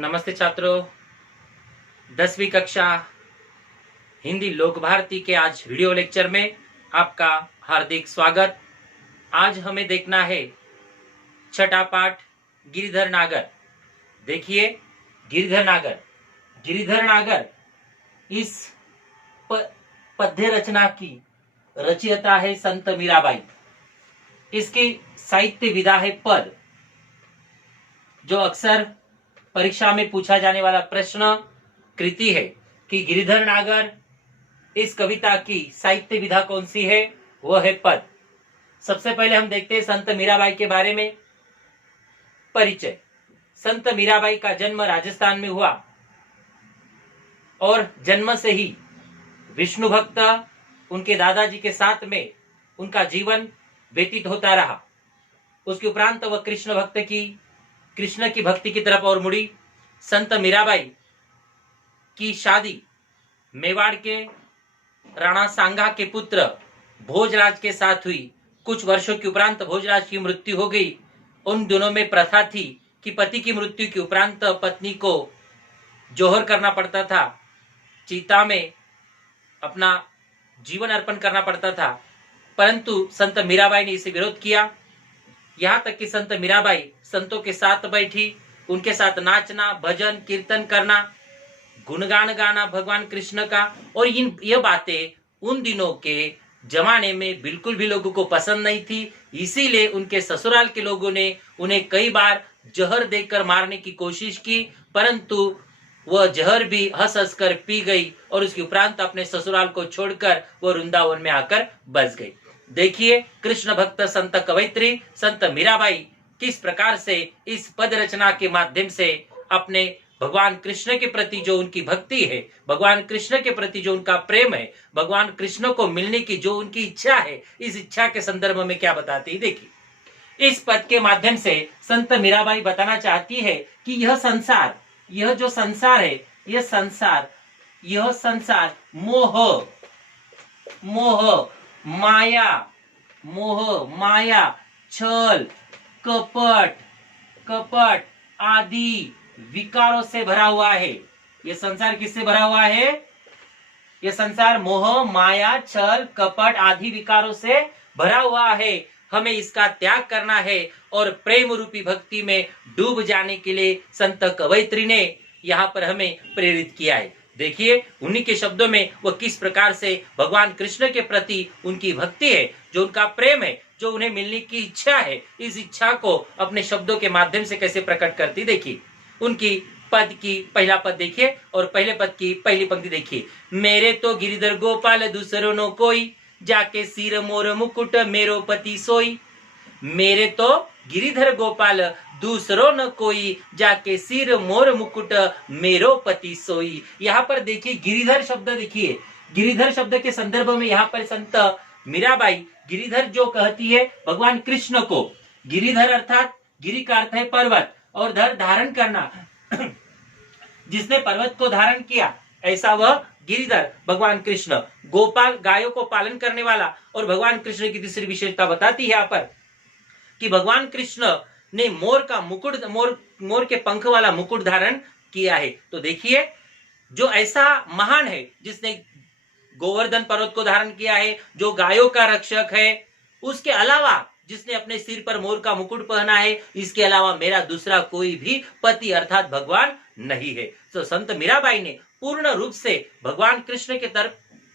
नमस्ते छात्रों, 10वीं कक्षा हिंदी लोक भारती के आज वीडियो लेक्चर में आपका हार्दिक स्वागत। आज हमें देखना है छठा पाठ गिरिधर नागर। देखिए, गिरिधर नागर इस पद्य रचना की रचयिता है संत मीराबाई। इसकी साहित्य विधा है पद, जो अक्सर परीक्षा में पूछा जाने वाला प्रश्न कृति है कि गिरिधर नागर इस कविता की साहित्य विधा कौन सी है, वह है पद। सबसे पहले हम देखते हैं संत मीराबाई के बारे में परिचय। संत मीराबाई का जन्म राजस्थान में हुआ और जन्म से ही विष्णु भक्त उनके दादाजी के साथ में उनका जीवन व्यतीत होता रहा। उसके उपरांत वह कृष्ण की भक्ति की तरफ और मुड़ी। संत मीराबाई की शादी मेवाड़ के राणा सांगा के पुत्र भोजराज के साथ हुई। कुछ वर्षों के उपरांत भोजराज की मृत्यु हो गई। उन दिनों में प्रथा थी कि पति की मृत्यु के उपरांत पत्नी को जोहर करना पड़ता था, चिता में अपना जीवन अर्पण करना पड़ता था। परंतु संत मीराबाई ने इसे विरोध किया। यहाँ तक कि संत मीराबाई संतों के साथ बैठी, उनके साथ नाचना, भजन कीर्तन करना, गुणगान गाना भगवान कृष्ण का। और ये बातें उन दिनों के जमाने में बिल्कुल भी लोगों को पसंद नहीं थी। इसीलिए उनके ससुराल के लोगों ने उन्हें कई बार जहर देकर मारने की कोशिश की, परंतु वह जहर भी हंस हंस कर पी गई और उसके उपरांत अपने ससुराल को छोड़कर वह वृंदावन में आकर बस गई। देखिए, कृष्ण भक्त संत कवयित्री संत मीराबाई किस प्रकार से इस पद रचना के माध्यम से अपने भगवान कृष्ण के प्रति जो उनकी भक्ति है, भगवान कृष्ण के प्रति जो उनका प्रेम है, भगवान कृष्ण को मिलने की जो उनकी इच्छा है, इस इच्छा के संदर्भ में क्या बताती है। देखिए, इस पद के माध्यम से संत मीराबाई बताना चाहती है कि यह जो संसार है, यह संसार मोह माया छल कपट आदि विकारों से भरा हुआ है। यह संसार किससे भरा हुआ है? यह संसार मोह माया छल कपट आदि विकारों से भरा हुआ है। हमें इसका त्याग करना है और प्रेम रूपी भक्ति में डूब जाने के लिए संत कवयित्री ने यहाँ पर हमें प्रेरित किया है। देखिए, उन्हीं के शब्दों में वो किस प्रकार से भगवान कृष्ण के प्रति उनकी भक्ति है, जो उनका प्रेम है, जो उन्हें मिलने की इच्छा है, इस इच्छा को अपने शब्दों के माध्यम से कैसे प्रकट करती। देखिए, उनकी पद की पहला पद देखिए और पहले पद की पहली पंक्ति देखिए। मेरे तो गिरिधर गोपाल दूसरो नो कोई, जाके सिर मोर मुकुट मेरो पति सोई। मेरे तो गिरिधर गोपाल दूसरो न कोई, जाके सिर मोर मुकुट मेरो पति सोई। यहाँ पर देखिए, गिरिधर शब्द देखिए, गिरिधर शब्द के संदर्भ में यहाँ पर संत मीराबाई गिरिधर जो कहती है भगवान कृष्ण को। गिरिधर अर्थात गिरि का अर्थ है पर्वत और धर धारण करना। जिसने पर्वत को धारण किया, ऐसा वह गिरिधर भगवान कृष्ण। गोपाल गायों को पालन करने वाला। और भगवान कृष्ण की तीसरी विशेषता बताती है यहाँ पर कि भगवान कृष्ण ने मोर के पंख वाला मुकुट धारण किया है। तो देखिए, जो ऐसा महान है जिसने गोवर्धन पर्वत को धारण किया है, जो गायों का रक्षक है, उसके अलावा जिसने अपने सिर पर मोर का मुकुट पहना है, इसके अलावा मेरा दूसरा कोई भी पति अर्थात भगवान नहीं है। तो संत मीराबाई ने पूर्ण रूप से भगवान कृष्ण के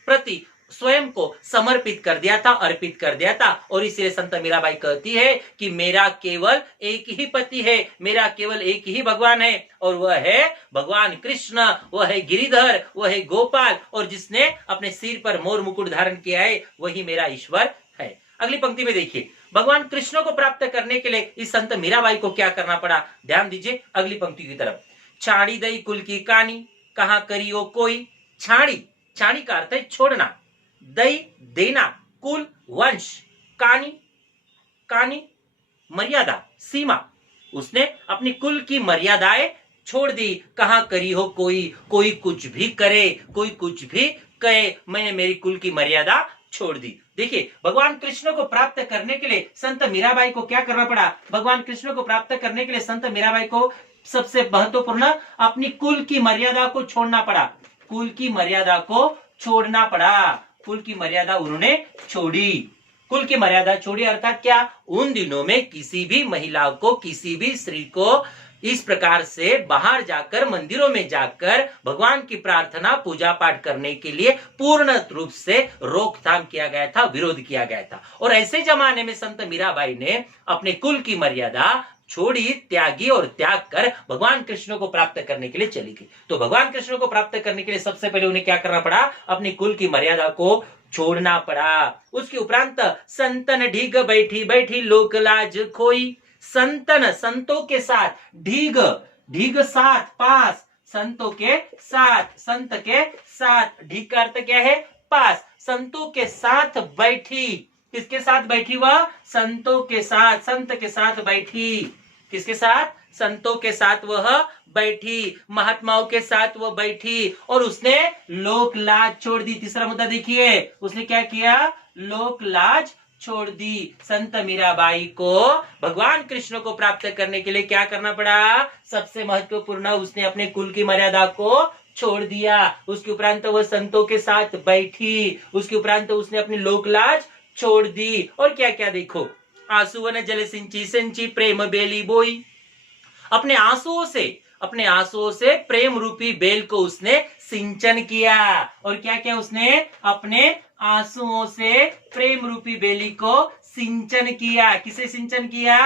प्रति स्वयं को समर्पित कर दिया था, अर्पित कर दिया था। और इसलिए संत मीराबाई कहती है कि मेरा केवल एक ही पति है, मेरा केवल एक ही भगवान है, और वह है भगवान कृष्ण, वह है गिरिधर, वह है गोपाल, और जिसने अपने सिर पर मोर मुकुट धारण किया है वही मेरा ईश्वर है। अगली पंक्ति में देखिए, भगवान कृष्ण को प्राप्त करने के लिए इस संत मीराबाई को क्या करना पड़ा। ध्यान दीजिए अगली पंक्ति की तरफ। छाड़ी दई कुल की कानी, कहाँ करियो कोई। छाड़ी का अर्थ है छोड़ना, दई देना, कुल वंश, कानी मर्यादा सीमा। उसने अपनी कुल की मर्यादाएं छोड़ दी। कहाँ करी हो कोई कुछ भी करे, कोई कुछ भी कहे, मैंने मेरी कुल की मर्यादा छोड़ दी। देखिए, भगवान कृष्ण को प्राप्त करने के लिए संत मीराबाई को क्या करना पड़ा। भगवान कृष्ण को प्राप्त करने के लिए संत मीराबाई को सबसे महत्वपूर्ण, अपनी कुल की मर्यादा को छोड़ना पड़ा। कुल की मर्यादा को छोड़ना पड़ा। कुल की मर्यादा उन्होंने छोड़ी। कुल की मर्यादा छोड़ी अर्थात क्या? उन दिनों में किसी भी महिला को, किसी भी स्त्री को इस प्रकार से बाहर जाकर, मंदिरों में जाकर भगवान की प्रार्थना, पूजा पाठ करने के लिए पूर्ण रूप से रोकथाम किया गया था, विरोध किया गया था। और ऐसे जमाने में संत मीराबाई ने अपने कुल की मर्यादा छोड़ी, त्यागी और त्याग कर भगवान कृष्ण को प्राप्त करने के लिए चली गई। तो भगवान कृष्ण को प्राप्त करने के लिए सबसे पहले उन्हें क्या करना पड़ा? अपनी कुल की मर्यादा को छोड़ना पड़ा। उसके उपरांत संतन ढीग बैठी बैठी लोक लाज खोई। संतन, संतों के साथ, ढीग, ढीग साथ, पास, संतों के साथ, संत के साथ, ढीग का अर्थ क्या है? पास। संतों के साथ बैठी। किसके साथ बैठी? वह संतों के साथ, संत के साथ बैठी। किसके साथ? संतों के साथ वह बैठी, महात्माओं के साथ वह बैठी और उसने लोक लाज छोड़ दी। तीसरा मुद्दा देखिए, उसने क्या किया? लोक लाज छोड़ दी। संत मीराबाई को भगवान कृष्ण को प्राप्त करने के लिए क्या करना पड़ा? सबसे महत्वपूर्ण, उसने अपने कुल की मर्यादा को छोड़ दिया। उसके उपरांत वह संतों के साथ बैठी। उसके उपरांत उसने अपनी लोक लाज छोड़ दी। और क्या क्या देखो, आंसुओं जल सिंची सिंची प्रेम बेली बोई। अपने आंसुओं से प्रेम रूपी बेल को उसने सिंचन किया। और क्या क्या उसने? अपने आंसुओं से प्रेम रूपी बेली को सिंचन किया। किसे सिंचन किया?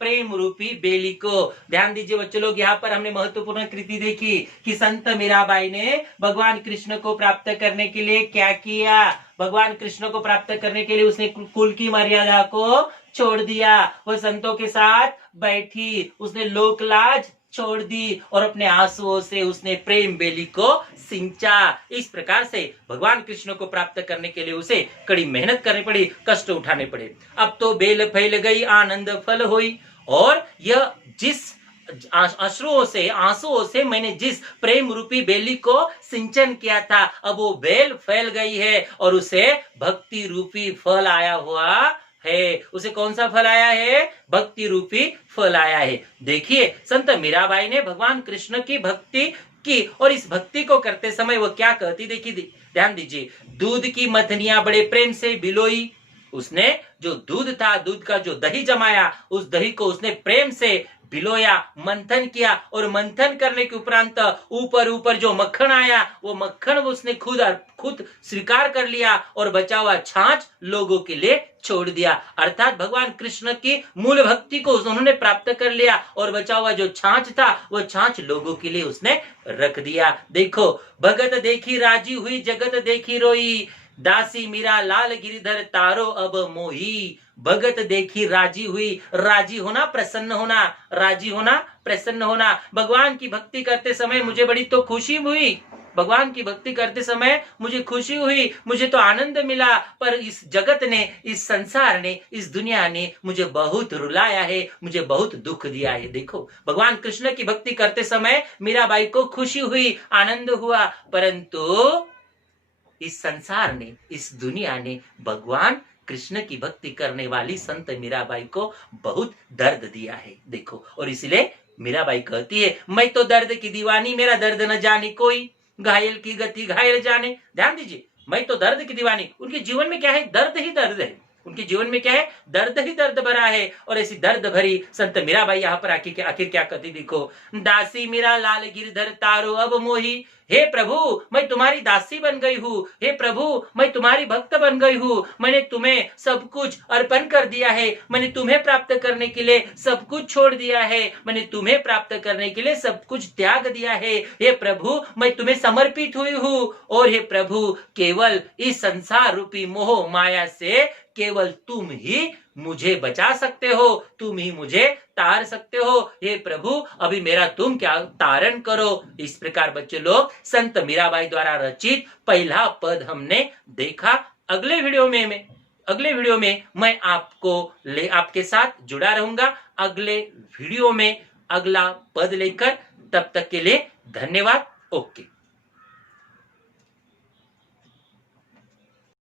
प्रेम रूपी बेली को। ध्यान दीजिए बच्चों लोग, यहाँ पर हमने महत्वपूर्ण कृति देखी कि संत मीराबाई ने भगवान कृष्ण को प्राप्त करने के लिए क्या किया? भगवान कृष्ण को प्राप्त करने के लिए उसने कुल की मर्यादा को छोड़ दिया। वह संतों के साथ बैठी, उसने लोक लाज छोड़ दी और अपने आंसुओं से उसने प्रेम बेली को सिंचा। इस प्रकार से भगवान कृष्ण को प्राप्त करने के लिए उसे कड़ी मेहनत करनी पड़ी, कष्ट उठाने पड़े। अब तो बेल फैल गई, आनंद फल हुई। और यह जिस आंसुओं से मैंने जिस प्रेम रूपी बेली को सिंचन किया था, अब वो बेल फैल गई है और उसे भक्ति रूपी फल आया हुआ है। उसे कौन सा फल आया है? भक्ति रूपी फल आया है। देखिए, संत मीराबाई ने भगवान कृष्ण की भक्ति की और इस भक्ति को करते समय वो क्या कहती, देखिए ध्यान दीजिए। दूध की मथनियां बड़े प्रेम से बिलोई। उसने जो दूध था, दूध का जो दही जमाया, उस दही को उसने प्रेम से बिलोया, मंथन किया और मंथन करने के उपरांत ऊपर ऊपर जो मक्खन आया, वो मक्खन उसने खुद स्वीकार कर लिया और बचा हुआ छाछ लोगों के लिए छोड़ दिया। अर्थात भगवान कृष्ण की मूल भक्ति को उन्होंने प्राप्त कर लिया और बचा हुआ जो छाछ था, वो छाछ लोगों के लिए उसने रख दिया। देखो, भगत देखी राजी हुई, जगत देखी रोई। दासी मीरा लाल गिरधर तारो अब मोही। भगत देखी राजी हुई। राजी होना, प्रसन्न होना, राजी होना, प्रसन्न होना। भगवान की भक्ति करते समय मुझे बड़ी तो खुशी हुई, भगवान की भक्ति करते समय मुझे खुशी हुई, मुझे तो आनंद मिला, पर इस जगत ने, इस संसार ने, इस दुनिया ने मुझे बहुत रुलाया है, मुझे बहुत दुख दिया है। देखो, भगवान कृष्ण की भक्ति करते समय मीराबाई को खुशी हुई, आनंद हुआ, परंतु इस संसार ने, इस दुनिया ने भगवान कृष्ण की भक्ति करने वाली संत मीराबाई को बहुत दर्द दिया है। देखो, और इसलिए मीराबाई कहती है, मैं तो दर्द की दीवानी, मेरा दर्द न जाने कोई, घायल की गति घायल जाने। ध्यान दीजिए, मैं तो दर्द की दीवानी। उनके जीवन में क्या है? दर्द ही दर्द है। उनके जीवन में क्या है? दर्द ही दर्द भरा है। और ऐसी दर्द भरी संत मीराबाई यहाँ पर आखिर क्या कहती, देखो। दासी मीरा लाल गिरधर तारो अब मोही। हे प्रभु, मैं तुम्हारी दासी बन गई हूँ। हे प्रभु, मैं तुम्हारी भक्त बन गई हूँ। मैंने तुम्हें सब कुछ अर्पण कर दिया है। मैंने तुम्हें प्राप्त करने के लिए सब कुछ छोड़ दिया है। मैंने तुम्हें प्राप्त करने के लिए सब कुछ त्याग दिया है। हे प्रभु, मैं तुम्हें समर्पित हुई हूँ। और हे प्रभु, केवल इस संसार रूपी मोह माया से केवल तुम ही मुझे बचा सकते हो, तुम ही मुझे तार सकते हो। हे प्रभु, अभी मेरा तुम क्या तारण करो। इस प्रकार बच्चे लोग संत मीराबाई द्वारा रचित पहला पद हमने देखा। अगले वीडियो में मैं आपके साथ जुड़ा रहूंगा, अगले वीडियो में अगला पद लेकर। तब तक के लिए धन्यवाद। ओके।